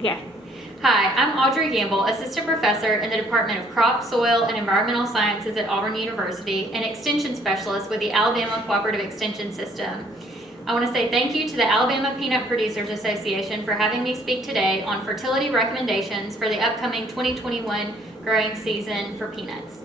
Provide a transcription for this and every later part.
Yeah. Hi, I'm Audrey Gamble, Assistant Professor in the Department of Crop, Soil, and Environmental Sciences at Auburn University and Extension Specialist with the Alabama Cooperative Extension System. I want to say thank you to the Alabama Peanut Producers Association for having me speak today on fertility recommendations for the upcoming 2021 growing season for peanuts.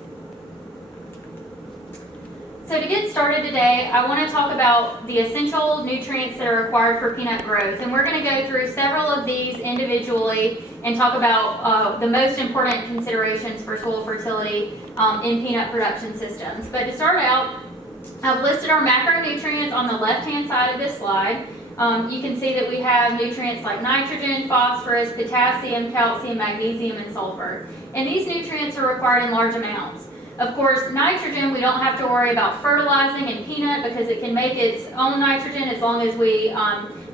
So to get started today, I want to talk about the essential nutrients that are required for peanut growth. And we're going to go through several of these individually and talk about the most important considerations for soil fertility in peanut production systems. But to start out, I've listed our macronutrients on the left-hand side of this slide. You can see that we have nutrients like nitrogen, phosphorus, potassium, calcium, magnesium, and sulfur. And these nutrients are required in large amounts. Of course, nitrogen, we don't have to worry about fertilizing in peanut because it can make its own nitrogen as long as we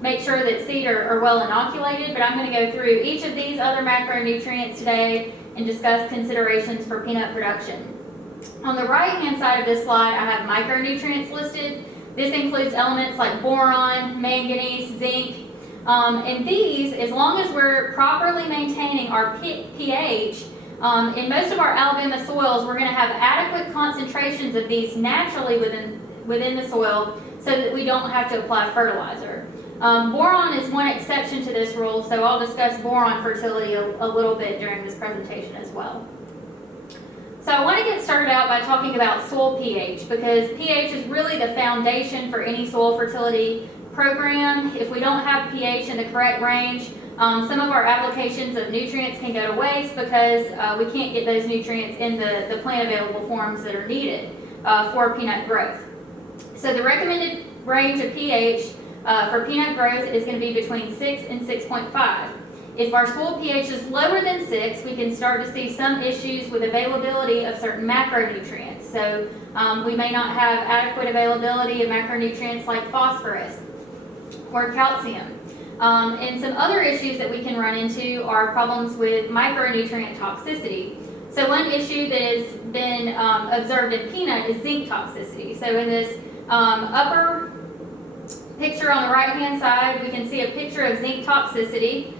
make sure that seed are well inoculated. But I'm going to go through each of these other macronutrients today and discuss considerations for peanut production. On the right-hand side of this slide, I have micronutrients listed. This includes elements like boron, manganese, zinc, and these, as long as we're properly maintaining our pH, in most of our Alabama soils, we're going to have adequate concentrations of these naturally within the soil so that we don't have to apply fertilizer. Boron is one exception to this rule, so I'll discuss boron fertility a little bit during this presentation as well. So I want to get started out by talking about soil pH because pH is really the foundation for any soil fertility program. If we don't have pH in the correct range, some of our applications of nutrients can go to waste because we can't get those nutrients in the plant available forms that are needed for peanut growth. So the recommended range of pH for peanut growth is going to be between 6 and 6.5. If our soil pH is lower than 6, we can start to see some issues with availability of certain macronutrients. So we may not have adequate availability of macronutrients like phosphorus or calcium. And some other issues that we can run into are problems with micronutrient toxicity. So one issue that has been observed in peanut is zinc toxicity. So in this upper picture on the right-hand side, we can see a picture of zinc toxicity.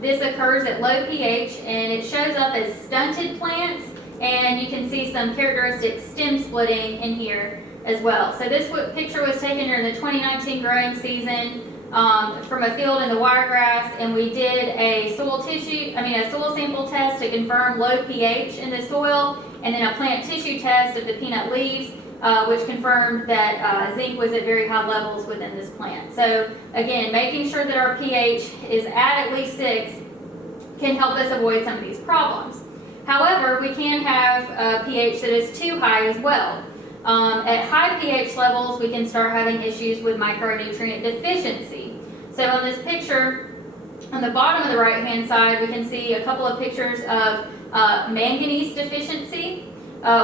This occurs at low pH and it shows up as stunted plants, and you can see some characteristic stem splitting in here as well. So this picture was taken during the 2019 growing season from a field in the wiregrass, and we did a soil sample test to confirm low pH in the soil, and then a plant tissue test of the peanut leaves, which confirmed that zinc was at very high levels within this plant. So again, making sure that our pH is at least 6 can help us avoid some of these problems. However, we can have a pH that is too high as well. At high pH levels, we can start having issues with micronutrient deficiency. So on this picture, on the bottom of the right-hand side, we can see a couple of pictures of manganese deficiency,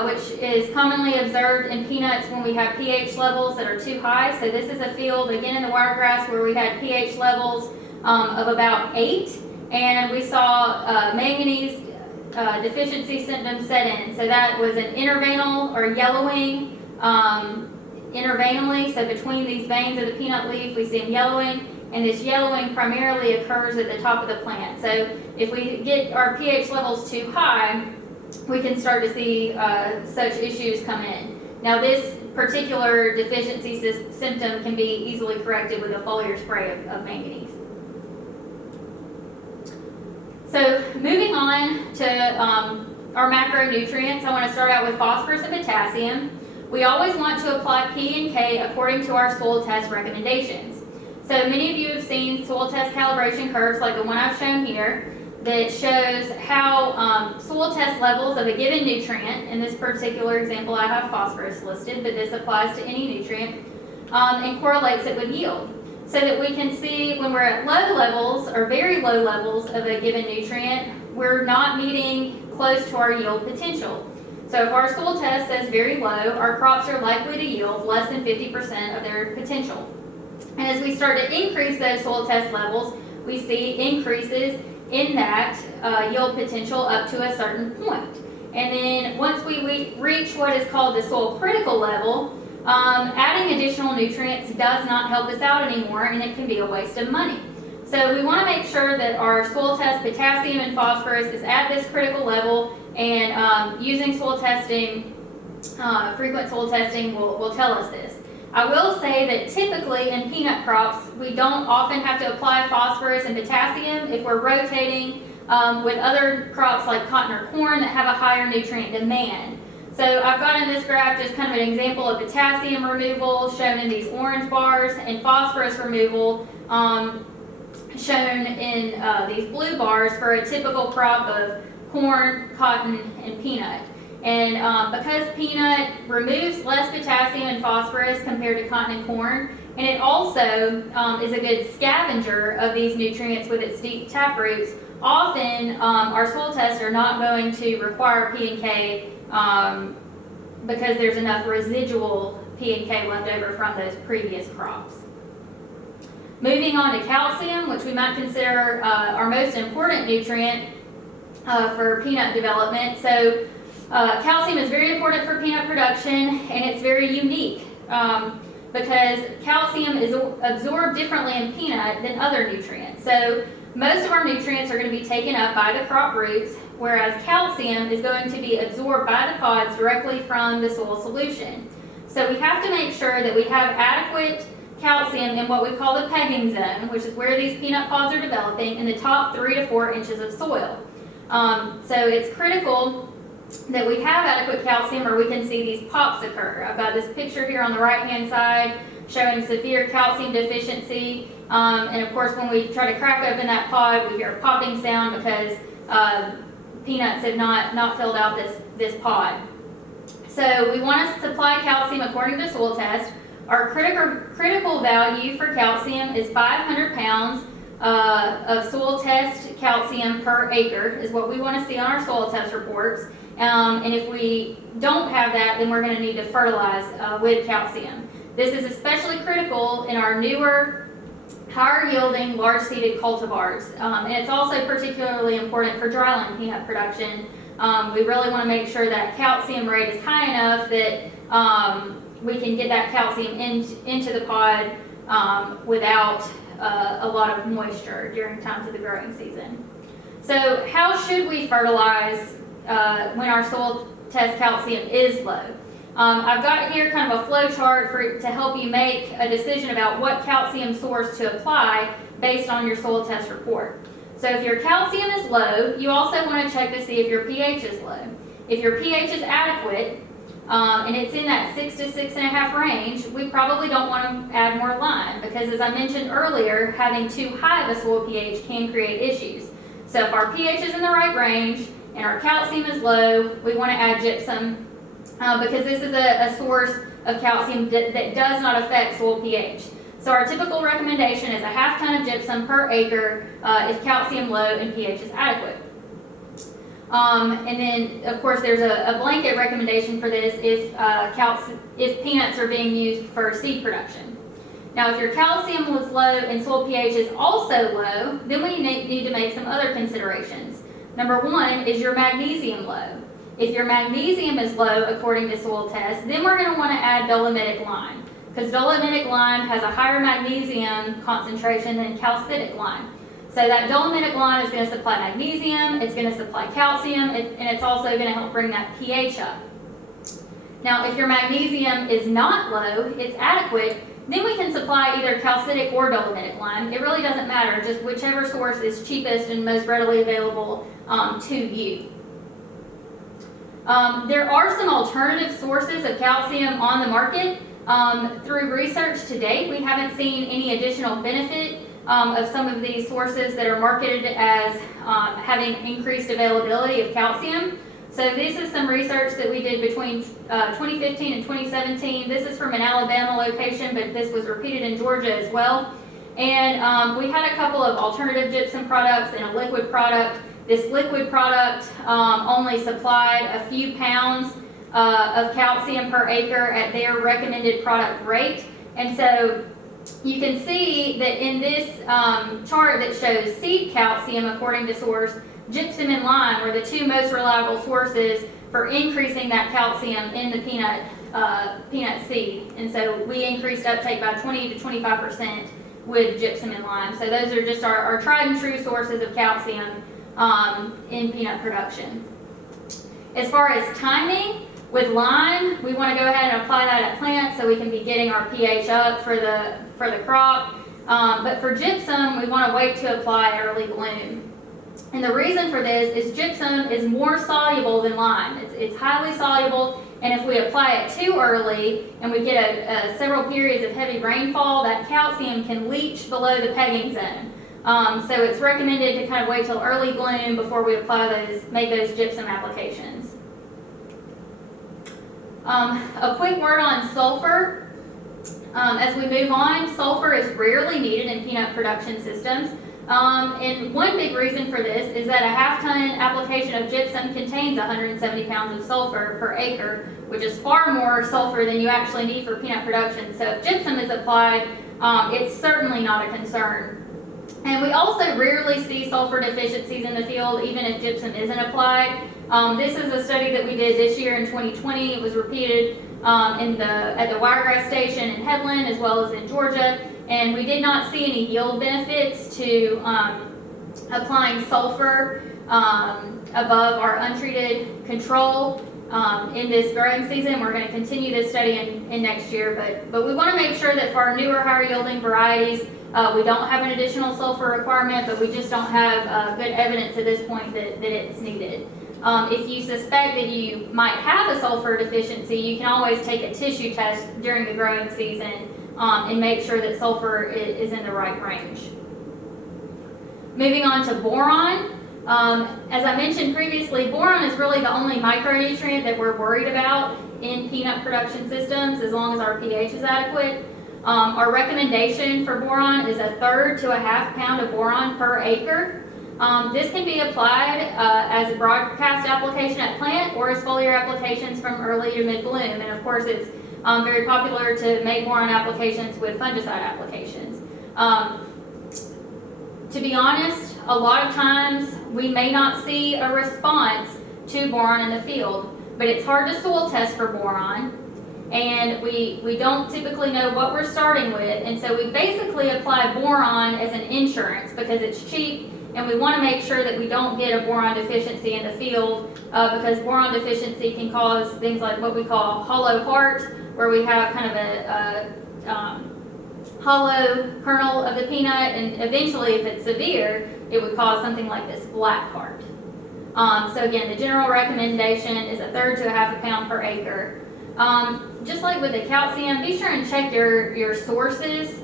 which is commonly observed in peanuts when we have pH levels that are too high. So this is a field, again in the wiregrass, where we had pH levels of about 8, and we saw manganese deficiency symptoms set in. So that was an intervanal or yellowing intervanally. So between these veins of the peanut leaf, we see them yellowing, and this yellowing primarily occurs at the top of the plant. So if we get our pH levels too high, we can start to see such issues come in. Now this particular deficiency symptom can be easily corrected with a foliar spray of manganese. So moving on to our macronutrients, I want to start out with phosphorus and potassium. We always want to apply P and K according to our soil test recommendations. So many of you have seen soil test calibration curves like the one I've shown here that shows how soil test levels of a given nutrient, in this particular example I have phosphorus listed, but this applies to any nutrient, and correlates it with yield. So that we can see when we're at low levels or very low levels of a given nutrient, we're not meeting close to our yield potential. So if our soil test says very low, our crops are likely to yield less than 50% of their potential. And as we start to increase those soil test levels, we see increases in that yield potential up to a certain point. And then once we reach what is called the soil critical level, adding additional nutrients does not help us out anymore, and it can be a waste of money. So we want to make sure that our soil test potassium and phosphorus is at this critical level, and using soil testing, frequent soil testing will tell us this. I will say that typically in peanut crops, we don't often have to apply phosphorus and potassium if we're rotating with other crops like cotton or corn that have a higher nutrient demand. So I've got in this graph just kind of an example of potassium removal shown in these orange bars, and phosphorus removal shown in these blue bars for a typical crop of corn, cotton, and peanut. And because peanut removes less potassium and phosphorus compared to cotton and corn, and it also is a good scavenger of these nutrients with its deep tap roots, often our soil tests are not going to require P and K because there's enough residual P and K left over from those previous crops. Moving on to calcium, which we might consider our most important nutrient for peanut development. So calcium is very important for peanut production, and it's very unique because calcium is absorbed differently in peanut than other nutrients. So most of our nutrients are going to be taken up by the crop roots, whereas calcium is going to be absorbed by the pods directly from the soil solution. So we have to make sure that we have adequate calcium in what we call the pegging zone, which is where these peanut pods are developing, in the top 3 to 4 inches of soil. So it's critical that we have adequate calcium, or we can see these pops occur. I've got this picture here on the right hand side showing severe calcium deficiency, and of course when we try to crack open that pod, we hear a popping sound because peanuts have not filled out this pod. So we want to supply calcium according to soil test. Our critical value for calcium is 500 pounds of soil test calcium per acre is what we want to see on our soil test reports. And if we don't have that, then we're going to need to fertilize with calcium. This is especially critical in our newer, higher yielding, large seeded cultivars. And it's also particularly important for dryland peanut production. We really want to make sure that calcium rate is high enough that we can get that calcium into the pod without a lot of moisture during times of the growing season. So how should we fertilize when our soil test calcium is low? I've got here kind of a flow chart to help you make a decision about what calcium source to apply based on your soil test report. So if your calcium is low, you also want to check to see if your pH is low. If your pH is adequate, and it's in that 6 to 6.5 range, we probably don't want to add more lime because, as I mentioned earlier, having too high of a soil pH can create issues. So if our pH is in the right range and our calcium is low, we want to add gypsum because this is a source of calcium that does not affect soil pH. So our typical recommendation is a half ton of gypsum per acre if calcium low and pH is adequate. And then, of course, there's a blanket recommendation for this if peanuts are being used for seed production. Now, if your calcium was low and soil pH is also low, then we need to make some other considerations. Number one, is your magnesium low? If your magnesium is low according to soil test, then we're going to want to add dolomitic lime because dolomitic lime has a higher magnesium concentration than calcitic lime. So that dolomitic lime is going to supply magnesium, it's going to supply calcium, and it's also going to help bring that pH up. Now, if your magnesium is not low, it's adequate, then we can supply either calcitic or dolomitic lime. It really doesn't matter, just whichever source is cheapest and most readily available to you. There are some alternative sources of calcium on the market. Through research to date, we haven't seen any additional benefit of some of these sources that are marketed as having increased availability of calcium. So this is some research that we did between 2015 and 2017. This is from an Alabama location, but this was repeated in Georgia as well. And we had a couple of alternative gypsum products and a liquid product. This liquid product only supplied a few pounds of calcium per acre at their recommended product rate. And so you can see that in this chart that shows seed calcium according to source, gypsum and lime were the two most reliable sources for increasing that calcium in the peanut seed. And so we increased uptake by 20 to 25% with gypsum and lime. So those are just our tried and true sources of calcium in peanut production. As far as timing, with lime, we want to go ahead and apply that at plant so we can be getting our pH up for the crop. But for gypsum, we want to wait to apply early bloom. And the reason for this is gypsum is more soluble than lime. It's highly soluble, and if we apply it too early and we get several periods of heavy rainfall, that calcium can leach below the pegging zone. So it's recommended to kind of wait till early bloom before we make those gypsum applications. A quick word on sulfur. As we move on, sulfur is rarely needed in peanut production systems. And one big reason for this is that a half-ton application of gypsum contains 170 pounds of sulfur per acre, which is far more sulfur than you actually need for peanut production. So if gypsum is applied, it's certainly not a concern. And we also rarely see sulfur deficiencies in the field, even if gypsum isn't applied. This is a study that we did this year in 2020. It was repeated at the Wiregrass Station in Headland as well as in Georgia. And we did not see any yield benefits to applying sulfur above our untreated control in this growing season. We're going to continue this study in next year, but we want to make sure that for our newer, higher yielding varieties, we don't have an additional sulfur requirement, but we just don't have good evidence at this point that it's needed. If you suspect that you might have a sulfur deficiency, you can always take a tissue test during the growing season and make sure that sulfur is in the right range. Moving on to boron. As I mentioned previously, boron is really the only micronutrient that we're worried about in peanut production systems as long as our pH is adequate. Our recommendation for boron is 1/3 to 1/2 pound of boron per acre. This can be applied as a broadcast application at plant or as foliar applications from early to mid-bloom. And of course, it's very popular to make boron applications with fungicide applications. To be honest, a lot of times we may not see a response to boron in the field, but it's hard to soil test for boron, and we don't typically know what we're starting with, and so we basically apply boron as an insurance because it's cheap, and we want to make sure that we don't get a boron deficiency in the field because boron deficiency can cause things like what we call hollow heart, where we have kind of a hollow kernel of the peanut, and eventually, if it's severe, it would cause something like this black heart. So again, the general recommendation is 1/3 to 1/2 pound per acre. Just like with the calcium, be sure and check your sources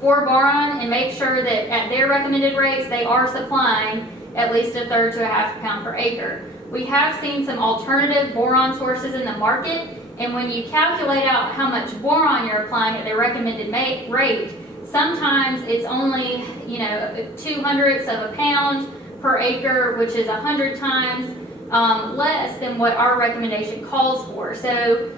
for boron and make sure that at their recommended rates, they are supplying at least 1/3 to 1/2 pound per acre. We have seen some alternative boron sources in the market, and when you calculate out how much boron you're applying at their recommended rate, sometimes it's only 0.02 of a pound per acre, which is 100 times less than what our recommendation calls for. So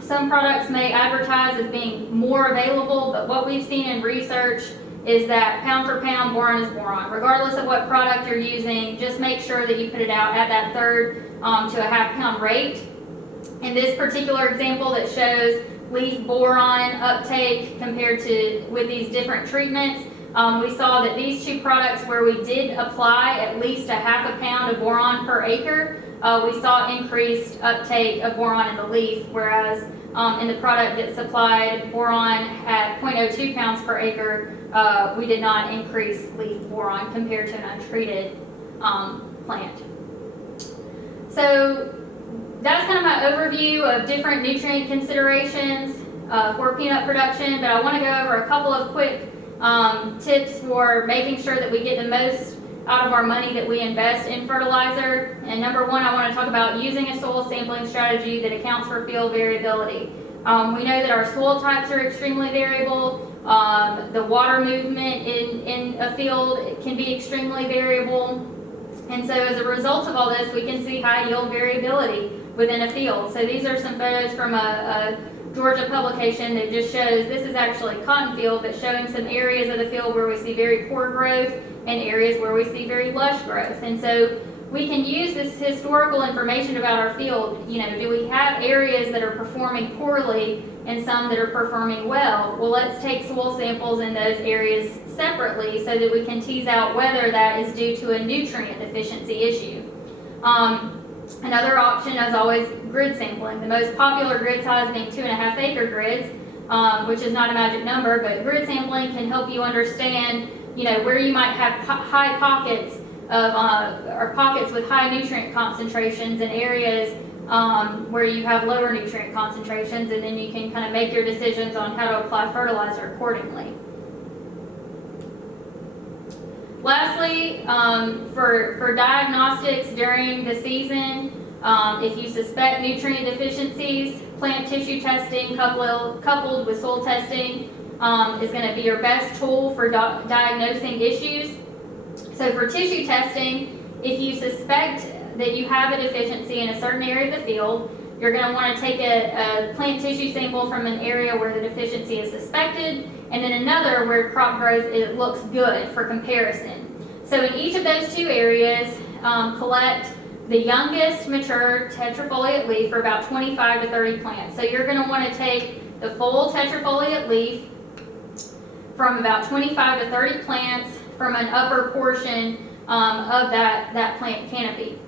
some products may advertise as being more available, but what we've seen in research is that pound for pound, boron is boron. Regardless of what product you're using, just make sure that you put it out at that 1/3 to 1/2 pound rate. In this particular example that shows leaf boron uptake compared to with these different treatments, we saw that these two products where we did apply at least 1/2 pound of boron per acre, we saw increased uptake of boron in the leaf, whereas in the product that supplied boron at 0.02 pounds per acre, we did not increase leaf boron compared to an untreated plant. So that's kind of my overview of different nutrient considerations for peanut production, but I want to go over a couple of quick tips for making sure that we get the most out of our money that we invest in fertilizer. And number one, I want to talk about using a soil sampling strategy that accounts for field variability. We know that our soil types are extremely variable. The water movement in a field can be extremely variable. And so as a result of all this, we can see high yield variability within a field. So these are some photos from a Georgia publication that just shows, this is actually cotton field, but showing some areas of the field where we see very poor growth and areas where we see very lush growth. And so we can use this historical information about our field. You know, do we have areas that are performing poorly and some that are performing well? Well, let's take soil samples in those areas separately so that we can tease out whether that is due to a nutrient deficiency issue. Another option is always grid sampling. The most popular grid size being 2.5 acre grids, which is not a magic number, but grid sampling can help you understand, you know, where you might have high pockets of, or pockets with high nutrient concentrations and areas where you have lower nutrient concentrations, and then you can kind of make your decisions on how to apply fertilizer accordingly. Lastly, for diagnostics during the season, if you suspect nutrient deficiencies, plant tissue testing coupled with soil testing is going to be your best tool for diagnosing issues. So for tissue testing, if you suspect that you have a deficiency in a certain area of the field, you're going to want to take a plant tissue sample from an area where the deficiency is suspected, and then another where crop growth looks good for comparison. So in each of those two areas, collect the youngest mature tetrafoliate leaf for about 25 to 30 plants. So you're going to want to take the full tetrafoliate leaf from about 25 to 30 plants from an upper portion of that plant canopy.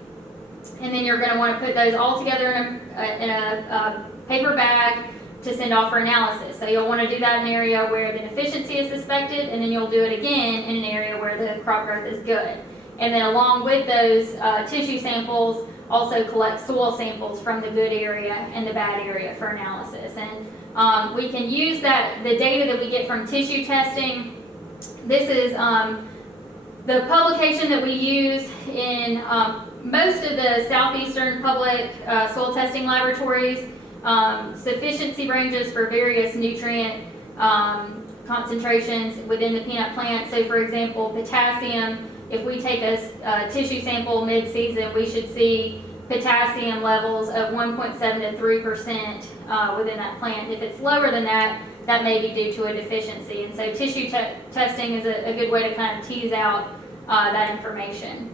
And then you're going to want to put those all together in a paper bag to send off for analysis. So you'll want to do that in an area where the deficiency is suspected, and then you'll do it again in an area where the crop growth is good. And then along with those tissue samples, also collect soil samples from the good area and the bad area for analysis. And we can use the data that we get from tissue testing. This is the publication that we use in most of the southeastern public soil testing laboratories. Sufficiency ranges for various nutrient concentrations within the peanut plant. So for example, potassium, if we take a tissue sample mid-season, we should see potassium levels of 1.7 to 3% within that plant. If it's lower than that, that may be due to a deficiency. And so tissue testing is a good way to kind of tease out that information.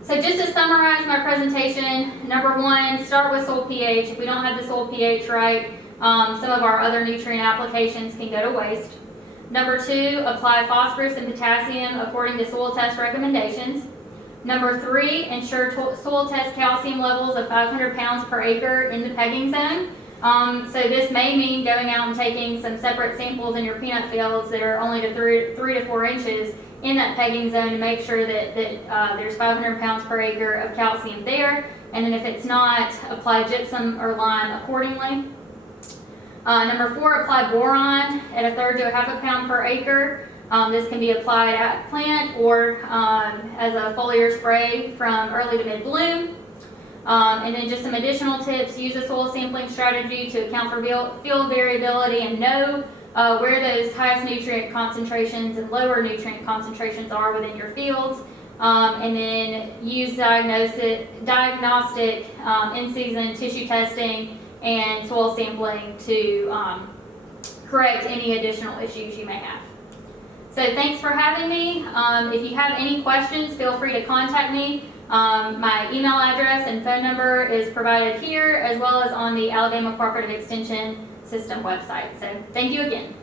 So just to summarize my presentation, number one, start with soil pH. If we don't have the soil pH right, some of our other nutrient applications can go to waste. Number two, apply phosphorus and potassium according to soil test recommendations. Number three, ensure soil test calcium levels of 500 pounds per acre in the pegging zone. So this may mean going out and taking some separate samples in your peanut fields that are only to 3 to 4 inches in that pegging zone to make sure that there's 500 pounds per acre of calcium there. And then if it's not, apply gypsum or lime accordingly. Number four, apply boron at 1/3 to 1/2 pound per acre. This can be applied at plant or as a foliar spray from early to mid-bloom. And then just some additional tips: use a soil sampling strategy to account for field variability and know where those highest nutrient concentrations and lower nutrient concentrations are within your fields. And then use diagnostic in-season tissue testing and soil sampling to correct any additional issues you may have. So thanks for having me. If you have any questions, feel free to contact me. My email address and phone number is provided here, as well as on the Alabama Cooperative Extension System website. So thank you again.